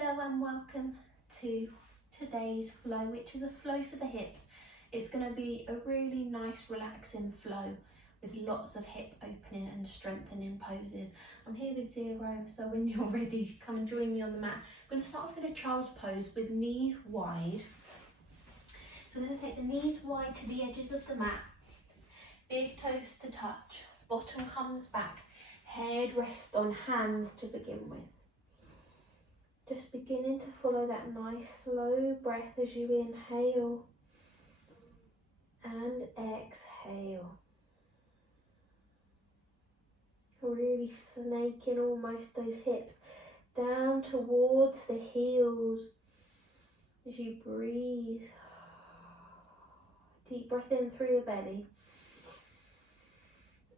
Hello and welcome to today's flow, which is a flow for the hips. It's going to be a really nice relaxing flow with lots of hip opening and strengthening poses. I'm here with Zero, so when you're ready, come and join me on the mat. I'm going to start off in a child's pose with knees wide. So I'm going to take the knees wide to the edges of the mat, big toes to touch, bottom comes back, head rests on hands to begin with. Just beginning to follow that nice slow breath as you inhale and exhale. Really snaking almost those hips down towards the heels as you breathe. Deep breath in through the belly.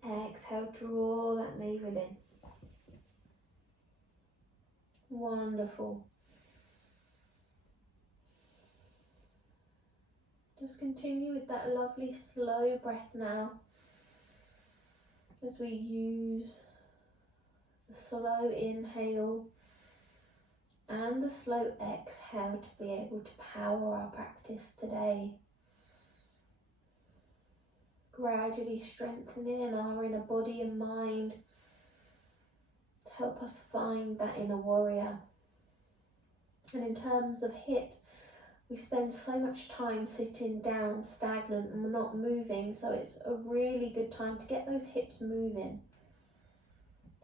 Exhale, draw that navel in. Wonderful. Just continue with that lovely slow breath now as we use the slow inhale and the slow exhale to be able to power our practice today. Gradually strengthening our inner body and mind to help us find that inner warrior. And in terms of hips, we spend so much time sitting down, stagnant and not moving, so it's a really good time to get those hips moving.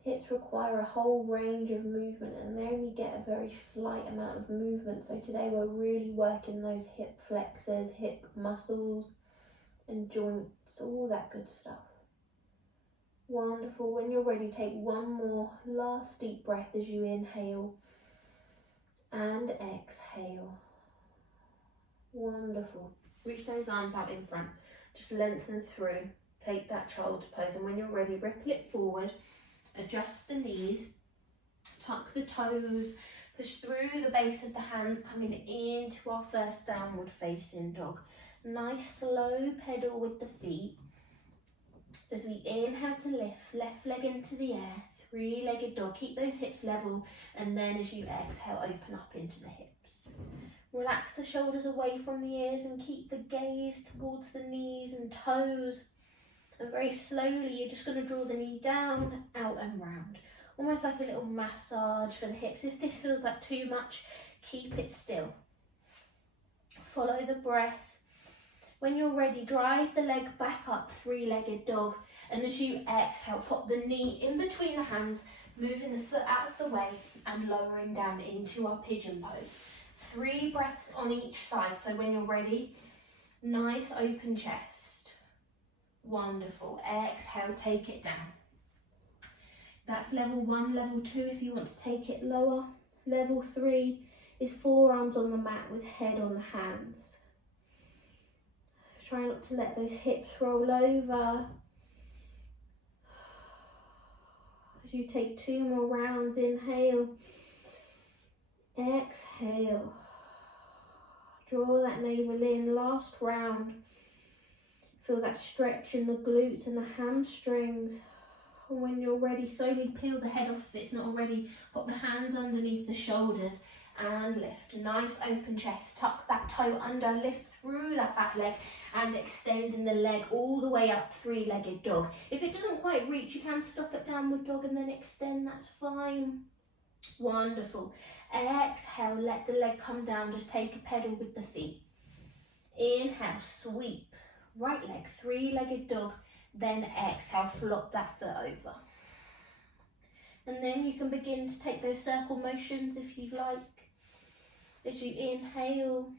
Hips require a whole range of movement and they only get a very slight amount of movement, so today we're really working those hip flexors, hip muscles and joints, all that good stuff. Wonderful. When you're ready, take one more last deep breath as you inhale and exhale. Wonderful. Reach those arms out in front, just lengthen through, take that child's pose, and when you're ready, ripple it forward, adjust the knees, tuck the toes, push through the base of the hands, coming into our first downward facing dog. Nice slow pedal with the feet. As we inhale to lift, left leg into the air, three-legged dog, keep those hips level, and then as you exhale, open up into the hips. Relax the shoulders away from the ears and keep the gaze towards the knees and toes. And very slowly, you're just going to draw the knee down, out and round. Almost like a little massage for the hips. If this feels like too much, keep it still. Follow the breath. When you're ready, drive the leg back up, three-legged dog. And as you exhale, pop the knee in between the hands, moving the foot out of the way and lowering down into our pigeon pose. 3 breaths on each side. So when you're ready, nice open chest. Wonderful. Exhale, take it down. That's level 1. Level 2, if you want to take it lower. Level 3 is forearms on the mat with head on the hands. Try not to let those hips roll over. As you take 2 more rounds, inhale, exhale. Draw that navel in, last round. Feel that stretch in the glutes and the hamstrings. And when you're ready, slowly peel the head off if it's not already. Put the hands underneath the shoulders and lift. Nice open chest. Tuck that toe under, lift through that back leg and extending the leg all the way up, three-legged dog. If it doesn't quite reach, you can stop at downward dog and then extend, that's fine. Wonderful. Exhale, let the leg come down, just take a pedal with the feet. Inhale, sweep, right leg, three-legged dog, then exhale, flop that foot over. And then you can begin to take those circle motions if you'd like. As you inhale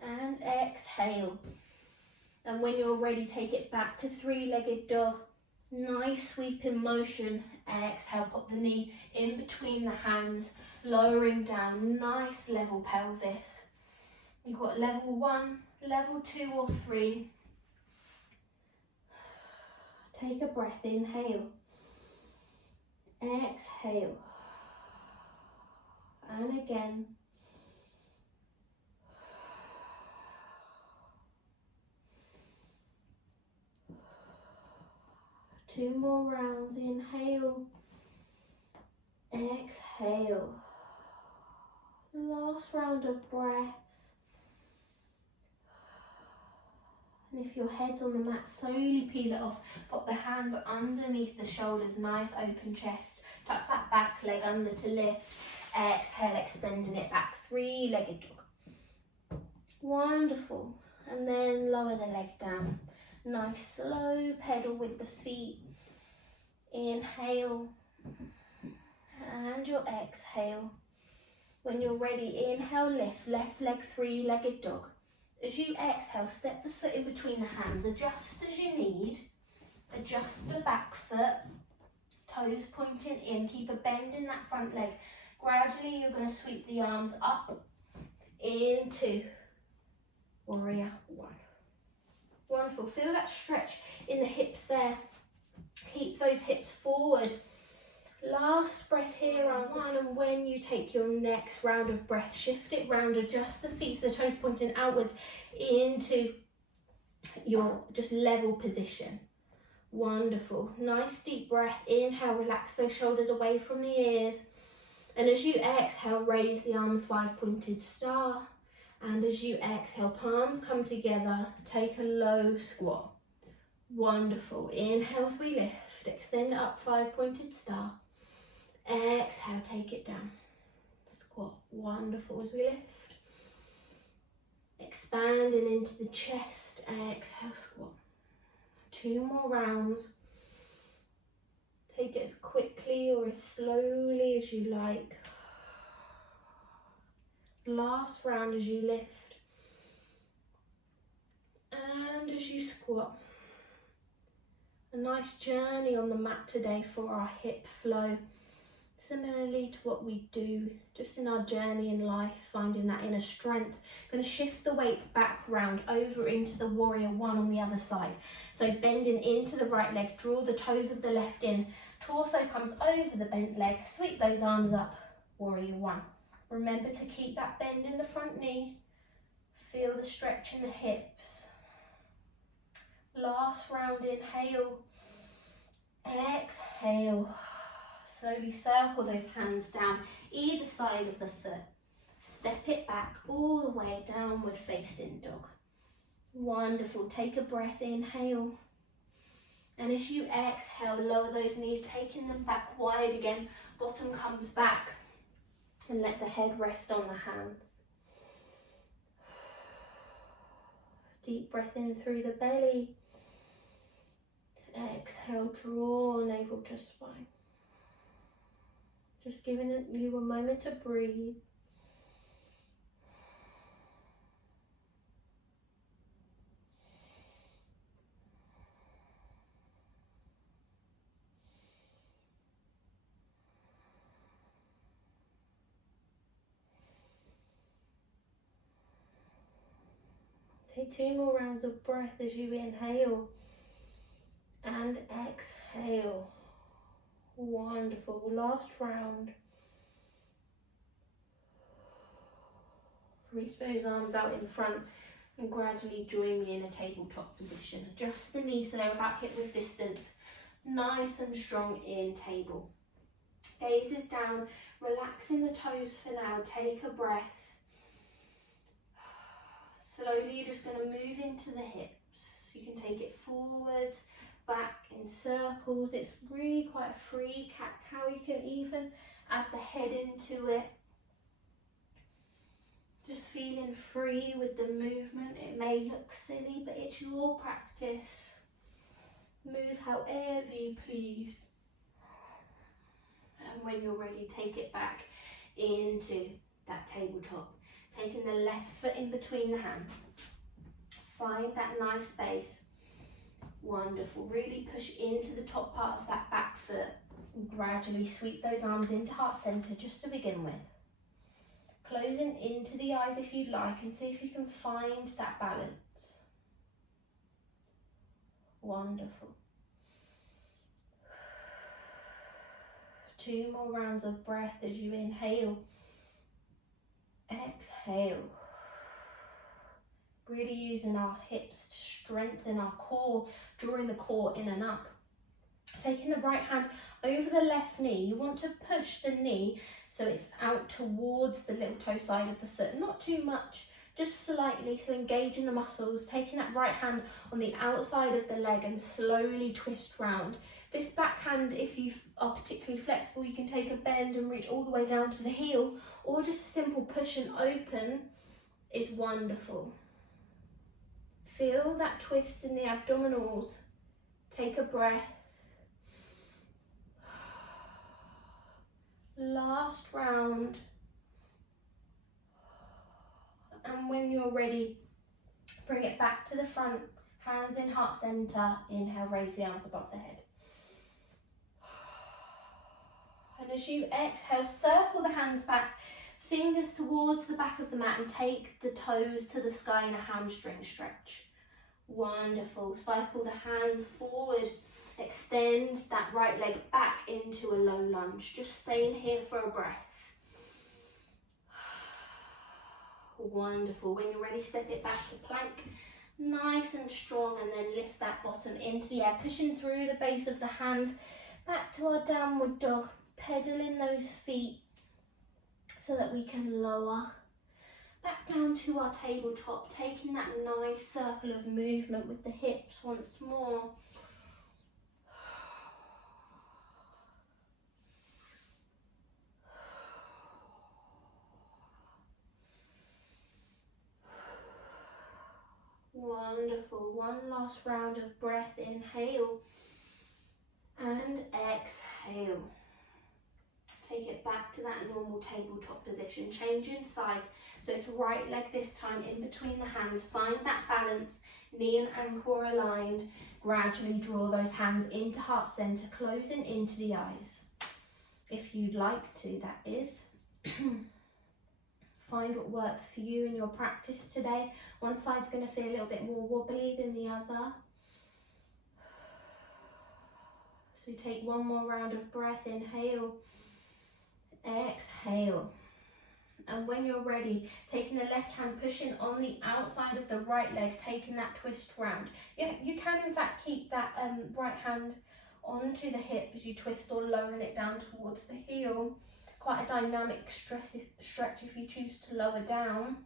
and exhale. And when you're ready, take it back to three-legged dog. Nice sweeping motion. Exhale, pop the knee in between the hands, lowering down, nice level pelvis. You've got level 1, level 2 or 3. Take a breath, inhale, exhale, and again. Two more rounds, inhale, exhale, Last round of breath. And if your head's on the mat, slowly peel it off. Pop the hands underneath the shoulders, nice open chest. Tuck that back leg under to lift. Exhale, extending it back, three-legged dog. Wonderful. And then lower the leg down. Nice slow pedal with the feet. Inhale. And your exhale. When you're ready, inhale, lift. Left leg, three-legged dog. As you exhale, step the foot in between the hands. Adjust as you need. Adjust the back foot. Toes pointing in. Keep a bend in that front leg. Gradually, you're going to sweep the arms up into warrior one. Wonderful. Feel that stretch in the hips there. Keep those hips forward. Last breath here on one, and when you take your next round of breath, shift it round, adjust the feet, the toes pointing outwards into your just level position. Wonderful. Nice deep breath. Inhale, relax those shoulders away from the ears. And as you exhale, raise the arms, five-pointed star. And as you exhale, palms come together, take a low squat. Wonderful. Inhale as we lift, extend up, five-pointed star. Exhale, take it down. Squat. Wonderful as we lift. Expanding into the chest. Exhale, squat. 2 more rounds. Take it as quickly or as slowly as you like. Last round as you lift. And as you squat. A nice journey on the mat today for our hip flow. Similarly to what we do just in our journey in life, finding that inner strength. Going to shift the weight back round over into the warrior one on the other side. So bending into the right leg, draw the toes of the left in. Torso comes over the bent leg, sweep those arms up, warrior one. Remember to keep that bend in the front knee. Feel the stretch in the hips. Last round, inhale. Exhale. Slowly circle those hands down either side of the foot. Step it back all the way, downward facing dog. Wonderful. Take a breath, inhale. And as you exhale, lower those knees, taking them back wide again. Bottom comes back. And let the head rest on the hands. Deep breath in through the belly. Exhale, draw navel to spine. Just giving you a moment to breathe. Take 2 more rounds of breath as you inhale and exhale. Wonderful. Last round. Reach those arms out in front and gradually join me in a tabletop position. Adjust the knees so they're about hip width distance. Nice and strong in table. Gaze is down, relaxing the toes for now. Take a breath. Slowly you're just going to move into the hips. You can take it forwards, back in circles. It's really quite a free cat-cow. You can even add the head into it. Just feeling free with the movement. It may look silly, but it's your practice. Move however you please. And when you're ready, take it back into that tabletop. Taking the left foot in between the hands. Find that nice space. Wonderful. Really push into the top part of that back foot. And gradually sweep those arms into heart center just to begin with. Closing into the eyes if you'd like, and see if you can find that balance. Wonderful. 2 more rounds of breath as you inhale. Exhale. Really using our hips to strengthen our core, drawing the core in and up. Taking the right hand over the left knee, you want to push the knee So it's out towards the little toe side of the foot, not too much, just slightly, so engaging the muscles, taking that right hand on the outside of the leg and slowly twist round. This backhand, if you are particularly flexible, you can take a bend and reach all the way down to the heel, or just a simple push and open is wonderful. Feel that twist in the abdominals. Take a breath. Last round. And when you're ready, bring it back to the front, hands in heart center. Inhale, raise the arms above the head. And as you exhale, circle the hands back, fingers towards the back of the mat, and take the toes to the sky in a hamstring stretch. Wonderful. Cycle the hands forward. Extend that right leg back into a low lunge. Just staying here for a breath. Wonderful. When you're ready, step it back to plank. Nice and strong, and then lift that bottom into the air, pushing through the base of the hands back to our downward dog. Pedaling those feet so that we can lower back down to our tabletop, taking that nice circle of movement with the hips once more. Wonderful. One last round of breath. Inhale and exhale. Take it back to that normal tabletop position. Changing sides. So it's right leg this time in between the hands. Find that balance. Knee and ankle are aligned. Gradually draw those hands into heart center, closing into the eyes. If you'd like to, that is. Find what works for you in your practice today. One side's going to feel a little bit more wobbly than the other. So take one more round of breath. Inhale. Exhale. And when you're ready, taking the left hand, pushing on the outside of the right leg, taking that twist round. You can in fact keep that right hand onto the hip as you twist, or lowering it down towards the heel. Quite a dynamic stretch if you choose to lower down.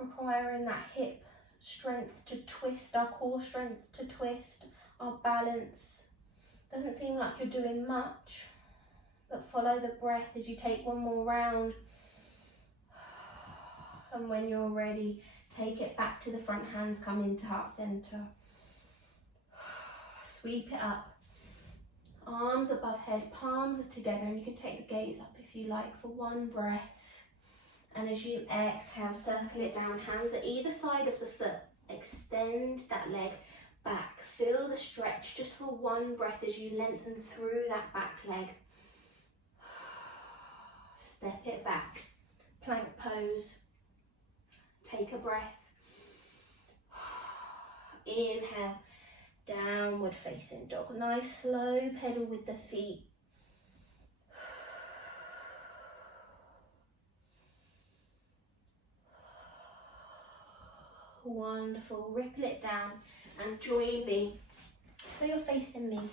Requiring that hip strength to twist, our core strength to twist, our balance. Doesn't seem like you're doing much, but follow the breath as you take one more round. And when you're ready, take it back to the front, hands come into heart center. Sweep it up. Arms above head, palms are together, and you can take the gaze up if you like for one breath. And as you exhale, circle it down, hands at either side of the foot. Extend that leg back. Feel the stretch just for one breath as you lengthen through that back leg. Step it back. Plank pose. Take a breath. Inhale. Downward facing dog. Nice slow pedal with the feet. Wonderful. Ripple it down and join me. So you're facing me.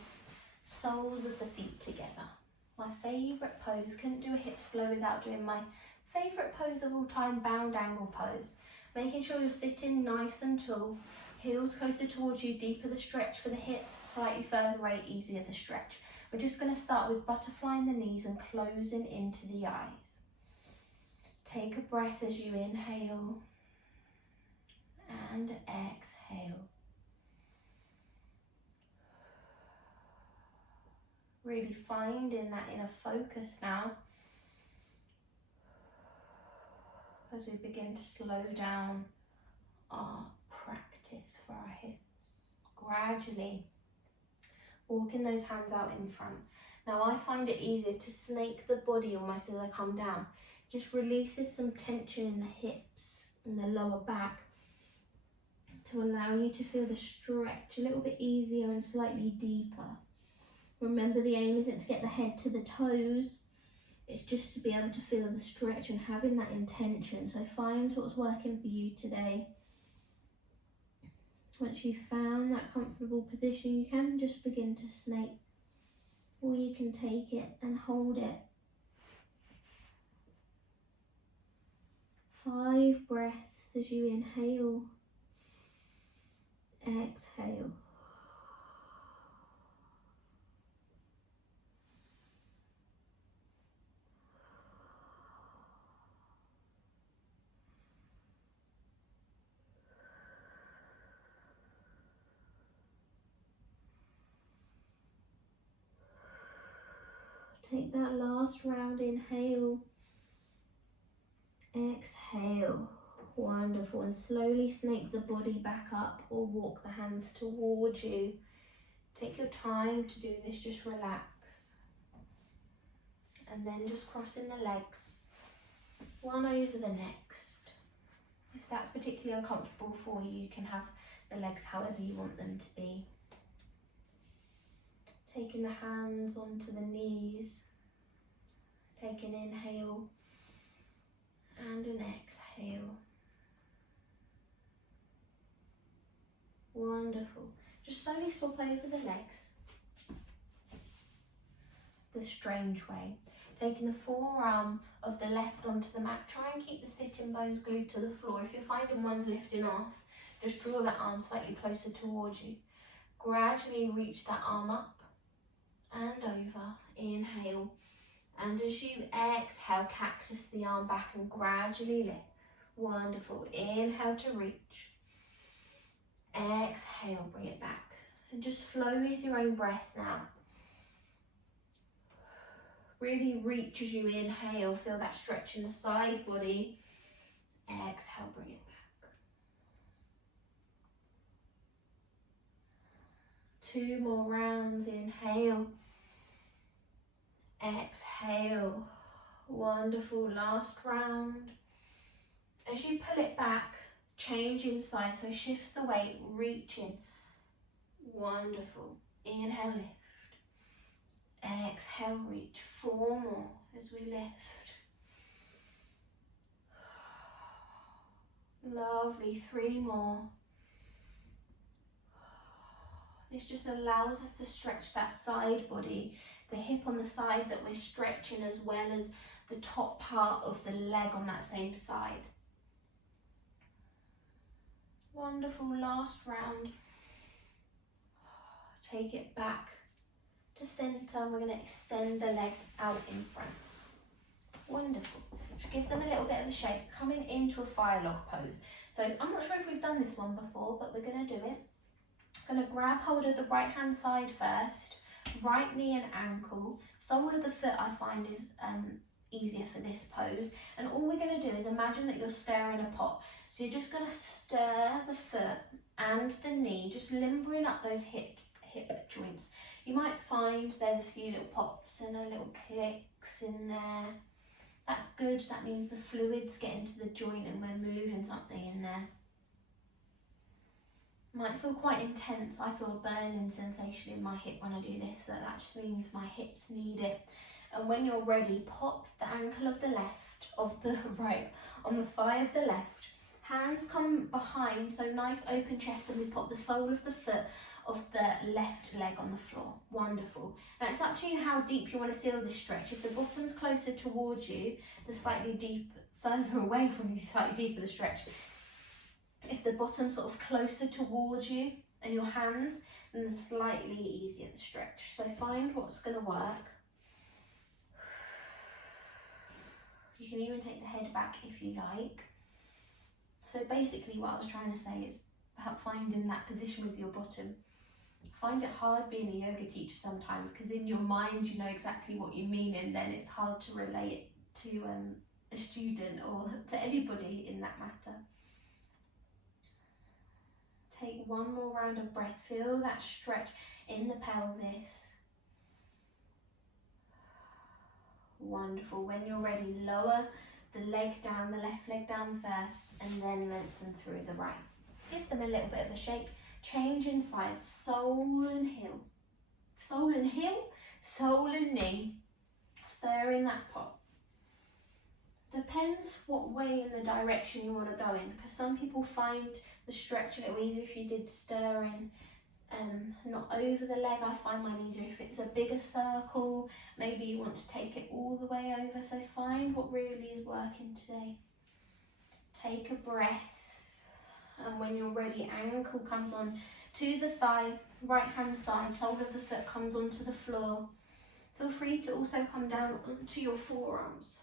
Soles of the feet together. My favourite pose. Couldn't do a hips flow without doing my favourite pose of all time, bound angle pose. Making sure you're sitting nice and tall. Heels closer towards you, deeper the stretch for the hips, slightly further away, easier the stretch. We're just going to start with butterflying the knees and closing into the eyes. Take a breath as you inhale and exhale. Really finding that inner focus now as we begin to slow down our practice for our hips. Gradually walking those hands out in front. Now I find it easier to snake the body almost as I come down. Just releases some tension in the hips and the lower back to allow you to feel the stretch a little bit easier and slightly deeper. Remember, the aim isn't to get the head to the toes, it's just to be able to feel the stretch and having that intention. So find what's working for you today. Once you've found that comfortable position, you can just begin to snake, or you can take it and hold it 5 breaths as you inhale, exhale. Take that last round, inhale, exhale. Wonderful. And slowly snake the body back up or walk the hands towards you. Take your time to do this, just relax. And then just crossing the legs, one over the next. If that's particularly uncomfortable for you, you can have the legs however you want them to be. Taking the hands onto the knees. Take an inhale and an exhale. Wonderful. Just slowly swap over the legs the strange way. Taking the forearm of the left onto the mat. Try and keep the sitting bones glued to the floor. If you're finding one's lifting off, just draw that arm slightly closer towards you. Gradually reach that arm up and over. Inhale. And as you exhale, cactus the arm back and gradually lift. Wonderful. Inhale to reach. Exhale, bring it back. And just flow with your own breath now. Really reach as you inhale. Feel that stretch in the side body. Exhale, bring it back. 2 more rounds. Inhale. Exhale. Wonderful. Last round. As you pull it back, change in size. So shift the weight, reach in. Wonderful. Inhale, lift. Exhale, reach. 4 more as we lift. Lovely. 3 more. This just allows us to stretch that side body, the hip on the side that we're stretching, as well as the top part of the leg on that same side. Wonderful. Last round. Take it back to centre. We're going to extend the legs out in front. Wonderful. Just give them a little bit of a shake. Coming into a fire log pose. So I'm not sure if we've done this one before, but we're going to do it. Going to grab hold of the right hand side first. Right knee and ankle. Sole of the foot I find is easier for this pose. And all we're going to do is imagine that you're stirring a pot. So you're just going to stir the foot and the knee, just limbering up those hip joints. You might find there's a few little pops and a little clicks in there. That's good. That means the fluids get into the joint and we're moving something in there. Might feel quite intense. I feel a burning sensation in my hip when I do this, so that just means my hips need it. And when you're ready, pop the ankle of the left, of the right, on the thigh of the left. Hands come behind, so nice open chest, and we pop the sole of the foot of the left leg on the floor. Wonderful. Now it's up to you how deep you want to feel this stretch. If the bottom's closer towards you, the slightly deep, further away from you, slightly deeper the stretch. If the bottom's sort of closer towards you and your hands, then the slightly easier the stretch. So find what's going to work. You can even take the head back if you like. So basically what I was trying to say is about finding that position with your bottom. I find it hard being a yoga teacher sometimes, because in your mind you know exactly what you mean, and then it's hard to relate it to a student or to anybody in that matter. Take 1 more round of breath. Feel that stretch in the pelvis. Wonderful. When you're ready, lower the leg down, the left leg down first, and then lengthen through the right. Give them a little bit of a shake. Change in sides. Sole and heel. Sole and heel. Sole and knee. Stir in that pot. Depends what way in the direction you want to go in, because some people find the stretch a little easier if you did stirring not over the leg. I find mine easier if it's a bigger circle. Maybe you want to take it all the way over, so find what really is working today. Take a breath. And when you're ready, ankle comes on to the thigh, right hand side, sole of the foot comes onto the floor. Feel free to also come down onto your forearms.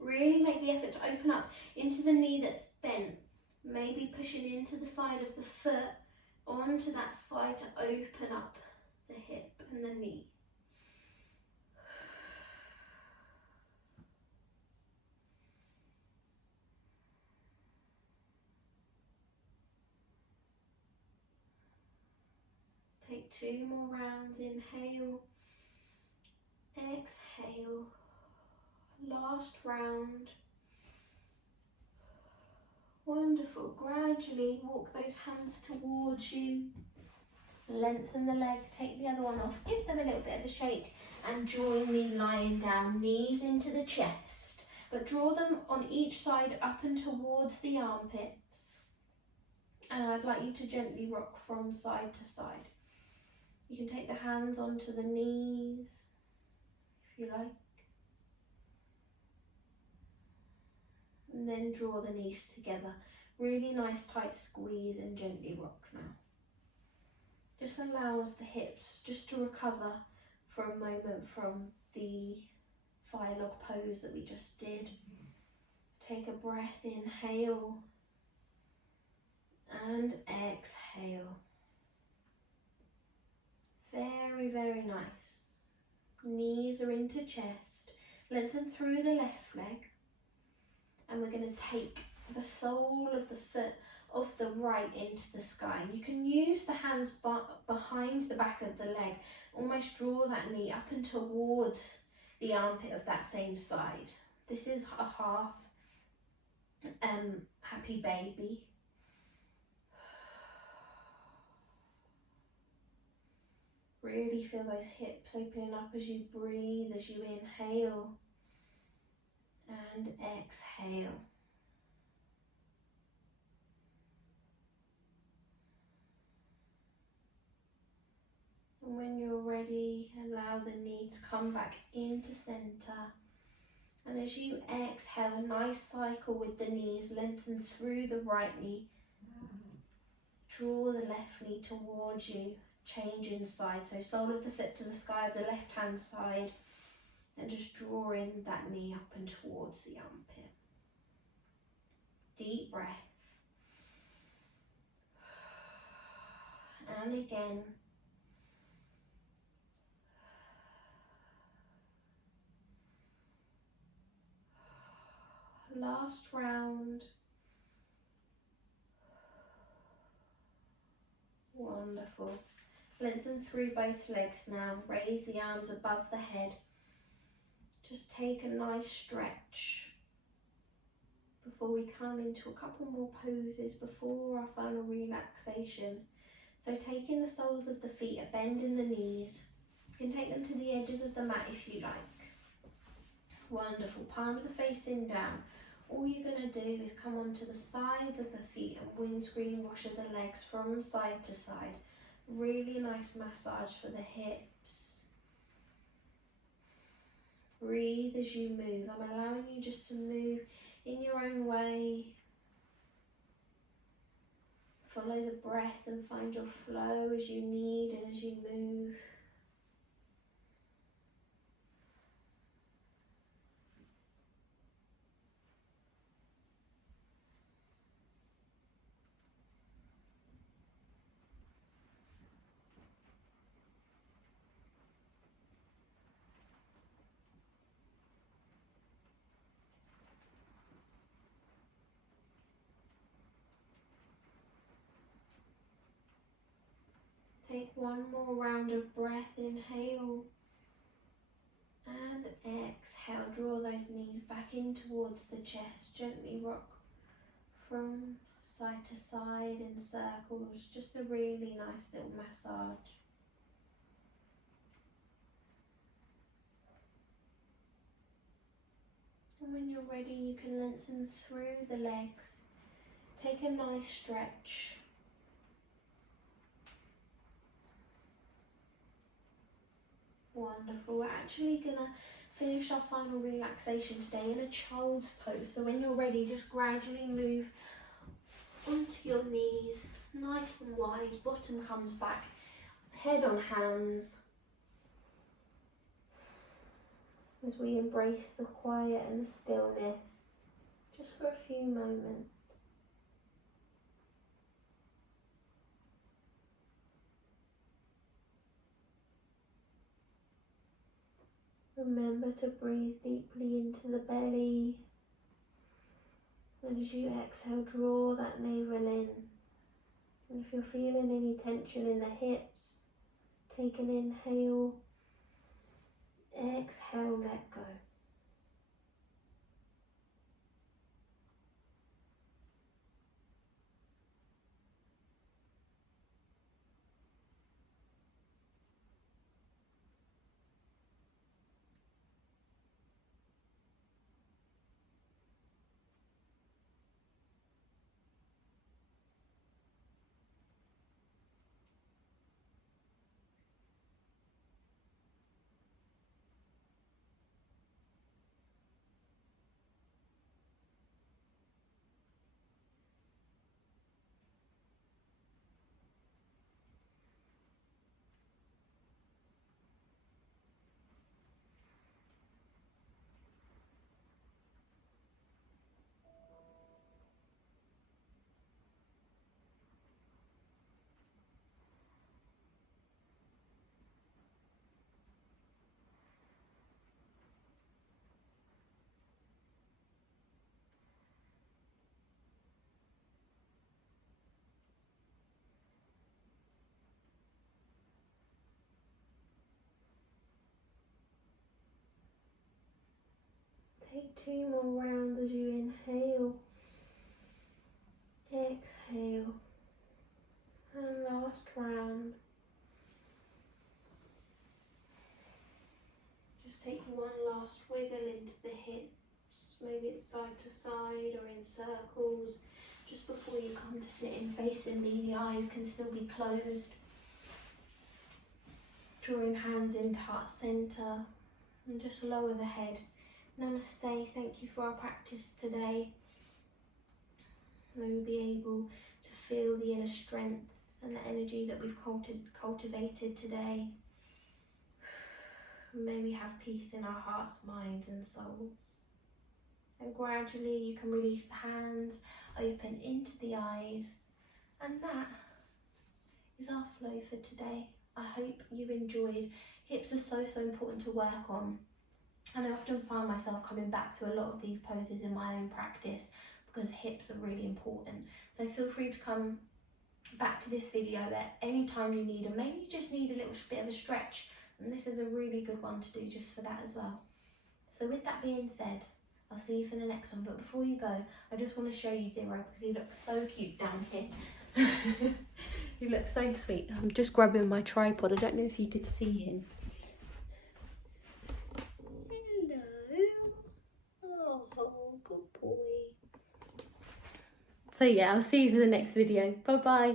Really make the effort to open up into the knee that's bent. Maybe pushing into the side of the foot, onto that thigh to open up the hip and the knee. Take 2 more rounds. Inhale, exhale. Last round. Wonderful. Gradually walk those hands towards you. Lengthen the leg, take the other one off, give them a little bit of a shake and join me lying down, knees into the chest, but draw them on each side up and towards the armpits. And I'd like you to gently rock from side to side. You can take the hands onto the knees if you like. And then draw the knees together. Really nice tight squeeze and gently rock now. Just allows the hips just to recover for a moment from the fire log pose that we just did. Take a breath, inhale and exhale. Very, very nice. Knees are into chest. Lengthen through the left leg. And we're going to take the sole of the foot of the right into the sky. You can use the hands behind the back of the leg. Almost draw that knee up and towards the armpit of that same side. This is a half happy baby. Really feel those hips opening up as you breathe, as you inhale and exhale. And when you're ready, allow the knee to come back into center. And as you exhale, a nice cycle with the knees, lengthen through the right knee. Draw the left knee towards you, change inside. So sole of the foot to the sky of the left hand side. And just draw in that knee up and towards the armpit. Deep breath. And again. Last round. Wonderful. Lengthen through both legs now. Raise the arms above the head. Just take a nice stretch before we come into a couple more poses before our final relaxation. So taking the soles of the feet, a bend in the knees. You can take them to the edges of the mat if you like. Wonderful. Palms are facing down. All you're going to do is come onto the sides of the feet and windscreen washer the legs from side to side. Really nice massage for the hips. Breathe as you move. I'm allowing you just to move in your own way. Follow the breath and find your flow as you need and as you move. Take one more round of breath. Inhale and exhale. Draw those knees back in towards the chest. Gently rock from side to side in circles. Just a really nice little massage. And when you're ready, you can lengthen through the legs. Take a nice stretch. Wonderful. We're actually going to finish our final relaxation today in a child's pose. So when you're ready, just gradually move onto your knees, nice and wide, bottom comes back, head on hands, as we embrace the quiet and the stillness, just for a few moments. Remember to breathe deeply into the belly, and as you exhale, draw that navel in. And if you're feeling any tension in the hips, take an inhale, exhale, let go. Take 2 more rounds as you inhale, exhale, and last round. Just take one last wiggle into the hips, maybe it's side to side or in circles, just before you come to sitting facing me. The eyes can still be closed. Drawing hands into heart centre, and just lower the head. Namaste, thank you for our practice today. May we be able to feel the inner strength and the energy that we've cultivated today. May we have peace in our hearts, minds and souls. And gradually you can release the hands, open into the eyes, and that is our flow for today. I hope you enjoyed. Hips are so important to work on, and I often find myself coming back to a lot of these poses in my own practice because hips are really important. So feel free to come back to this video at any time you need, and maybe you just need a little bit of a stretch, and this is a really good one to do just for that as well. So with that being said, I'll see you for the next one, but before you go, I just want to show you Zero because he looks so cute down here. He looks so sweet. I'm just grabbing my tripod. I don't know if you could see him. Hello. Oh, good boy. So yeah, I'll see you for the next video. Bye bye.